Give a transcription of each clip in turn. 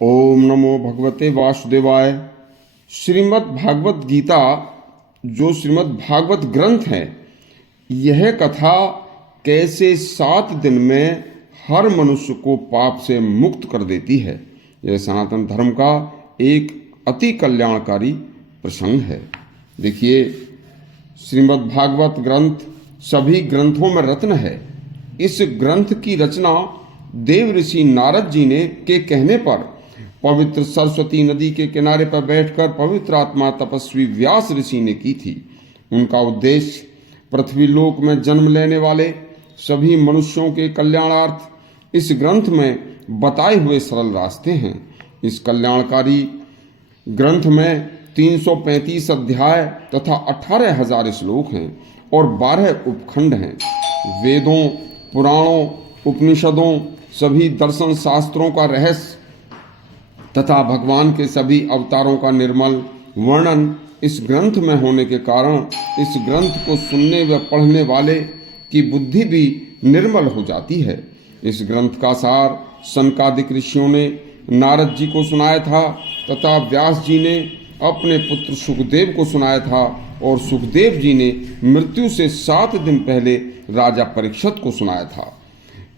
ओम नमो भगवते वासुदेवाय। श्रीमद् भागवत गीता जो श्रीमद् भागवत ग्रंथ है, यह कथा कैसे 7 दिन में हर मनुष्य को पाप से मुक्त कर देती है, यह सनातन धर्म का एक अति कल्याणकारी प्रसंग है। देखिए, श्रीमद् भागवत ग्रंथ सभी ग्रंथों में रत्न है। इस ग्रंथ की रचना देव ऋषि नारद जी ने के कहने पर पवित्र सरस्वती नदी के किनारे पर बैठकर पवित्र आत्मा तपस्वी व्यास ऋषि ने की थी। उनका उद्देश्य पृथ्वी लोक में जन्म लेने वाले सभी मनुष्यों के कल्याणार्थ इस ग्रंथ में बताए हुए सरल रास्ते हैं। इस कल्याणकारी ग्रंथ में 335 अध्याय तथा 18,000 श्लोक हैं और 12 उपखंड हैं। वेदों, पुराणों, उपनिषदों, सभी दर्शन शास्त्रों का रहस्य तथा भगवान के सभी अवतारों का निर्मल वर्णन इस ग्रंथ में होने के कारण इस ग्रंथ को सुनने व पढ़ने वाले की बुद्धि भी निर्मल हो जाती है। इस ग्रंथ का सार सनकादिक ऋषियों ने नारद जी को सुनाया था तथा व्यास जी ने अपने पुत्र सुखदेव को सुनाया था और सुखदेव जी ने मृत्यु से 7 दिन पहले राजा परीक्षित को सुनाया था।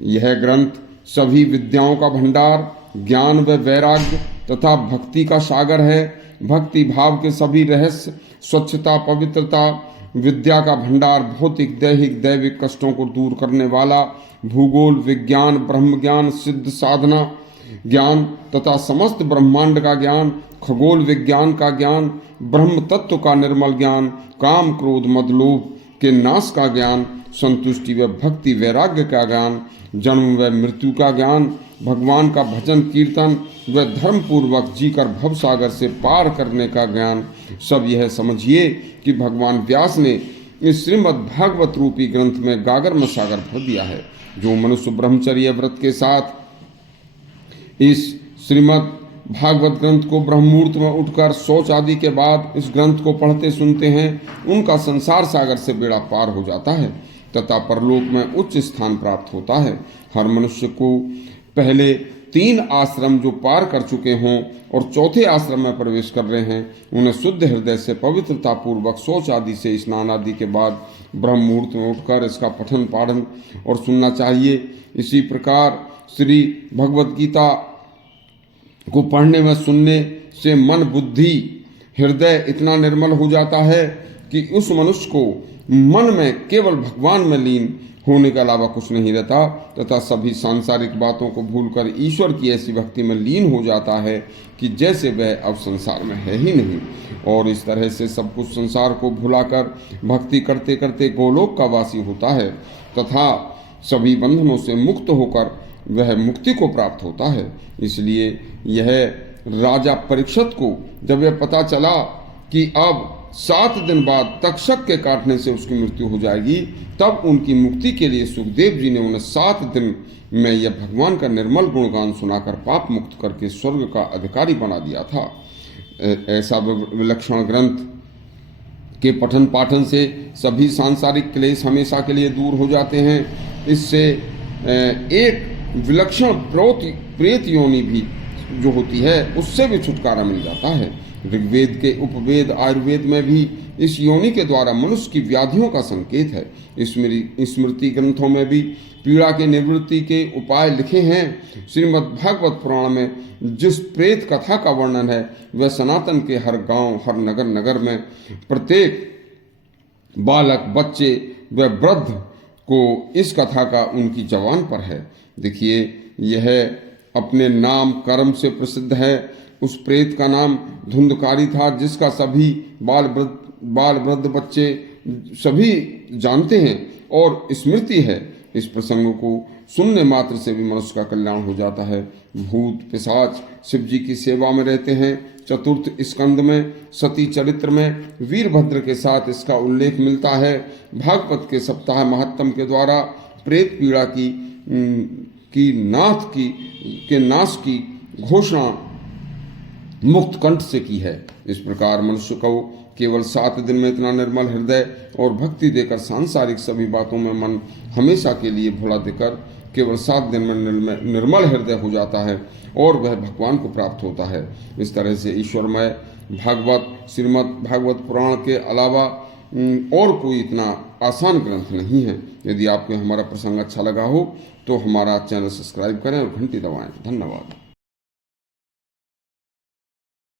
यह ग्रंथ सभी विद्याओं का भंडार, ज्ञान व वैराग्य तथा भक्ति का सागर है। भक्ति भाव के सभी रहस्य, स्वच्छता, पवित्रता, विद्या का भंडार, भौतिक, दैहिक, दैविक कष्टों को दूर करने वाला, भूगोल विज्ञान, ब्रह्म ज्ञान, सिद्ध साधना ज्ञान तथा समस्त ब्रह्मांड का ज्ञान, खगोल विज्ञान का ज्ञान, ब्रह्म तत्व का निर्मल ज्ञान, काम क्रोध मद लोभ के नाश का ज्ञान, संतुष्टि व भक्ति वैराग्य का ज्ञान, जन्म व मृत्यु का ज्ञान, भगवान का भजन कीर्तन व धर्म पूर्वक जीकर भव सागर से पार करने का ज्ञान, सब यह समझिए कि भगवान व्यास ने इस श्रीमद् भागवत रूपी ग्रंथ में गागर में सागर भर दिया है। जो मनुष्य ब्रह्मचर्य व्रत के साथ इस श्रीमद् भागवत ग्रंथ को ब्रह्ममुहूर्त में उठकर शौच आदि के बाद इस ग्रंथ को पढ़ते सुनते हैं, उनका संसार सागर से बेड़ा पार हो जाता है तथा परलोक में उच्च स्थान प्राप्त होता है। हर मनुष्य को पहले 3 आश्रम जो पार कर चुके हों और चौथे आश्रम में प्रवेश कर रहे हैं, उन्हें शुद्ध हृदय से पवित्रता पूर्वक शौच आदि से स्नान आदि के बाद ब्रह्म मुहूर्त में उठकर इसका पठन पाठन और सुनना चाहिए। इसी प्रकार श्री भगवत गीता को पढ़ने व सुनने से मन, बुद्धि, हृदय इतना निर्मल हो जाता है कि उस मनुष्य को मन में केवल भगवान में लीन होने के अलावा कुछ नहीं रहता तथा सभी सांसारिक बातों को भूलकर ईश्वर की ऐसी भक्ति में लीन हो जाता है कि जैसे वह अब संसार में है ही नहीं। और इस तरह से सब कुछ संसार को भुलाकर भक्ति करते करते गोलोक का वासी होता है तथा सभी बंधनों से मुक्त होकर वह मुक्ति को प्राप्त होता है। इसलिए यह राजा परीक्षित को जब यह पता चला कि अब 7 दिन बाद तक्षक के काटने से उसकी मृत्यु हो जाएगी, तब उनकी मुक्ति के लिए सुखदेव जी ने उन्हें 7 दिन में यह भगवान का निर्मल गुणगान सुनाकर पाप मुक्त करके स्वर्ग का अधिकारी बना दिया था। ऐसा विलक्षण ग्रंथ के पठन पाठन से सभी सांसारिक क्लेश हमेशा के लिए दूर हो जाते हैं। इससे एक विलक्षण प्रेत योनि भी जो होती है उससे भी छुटकारा मिल जाता है। ऋग्वेद के उपवेद, आयुर्वेद में भी इस योनि के द्वारा मनुष्य की व्याधियों का संकेत है। स्मृति ग्रंथों में भी पीड़ा के निवृत्ति के उपाय लिखे हैं। श्रीमद् भागवत पुराण में जिस प्रेत कथा का वर्णन है वह सनातन के हर गांव, हर नगर नगर में प्रत्येक बालक, बच्चे व वृद्ध को इस कथा का उनकी जबान पर है। देखिए, यह अपने नाम कर्म से प्रसिद्ध है। उस प्रेत का नाम धुंधकारी था, जिसका सभी बाल वृद्ध बच्चे सभी जानते हैं और स्मृति है। इस प्रसंग को सुनने मात्र से भी मनुष्य का कल्याण हो जाता है। भूत पिशाच शिव जी की सेवा में रहते हैं। चतुर्थ स्कंद में सती चरित्र में वीरभद्र के साथ इसका उल्लेख मिलता है। भागवत के सप्ताह महात्म के द्वारा प्रेत पीड़ा के नाश की घोषणा मुक्त कंठ से की है। इस प्रकार मनुष्य को केवल 7 दिन में इतना निर्मल हृदय और भक्ति देकर सांसारिक सभी बातों में मन हमेशा के लिए भुला देकर केवल 7 दिन में निर्मल हृदय हो जाता है और वह भगवान को प्राप्त होता है। इस तरह से ईश्वरमय भागवत श्रीमद् भागवत पुराण के अलावा और कोई इतना आसान ग्रंथ नहीं है। यदि आपको हमारा प्रसंग अच्छा लगा हो तो हमारा चैनल सब्सक्राइब करें और घंटी दबाएं। धन्यवाद।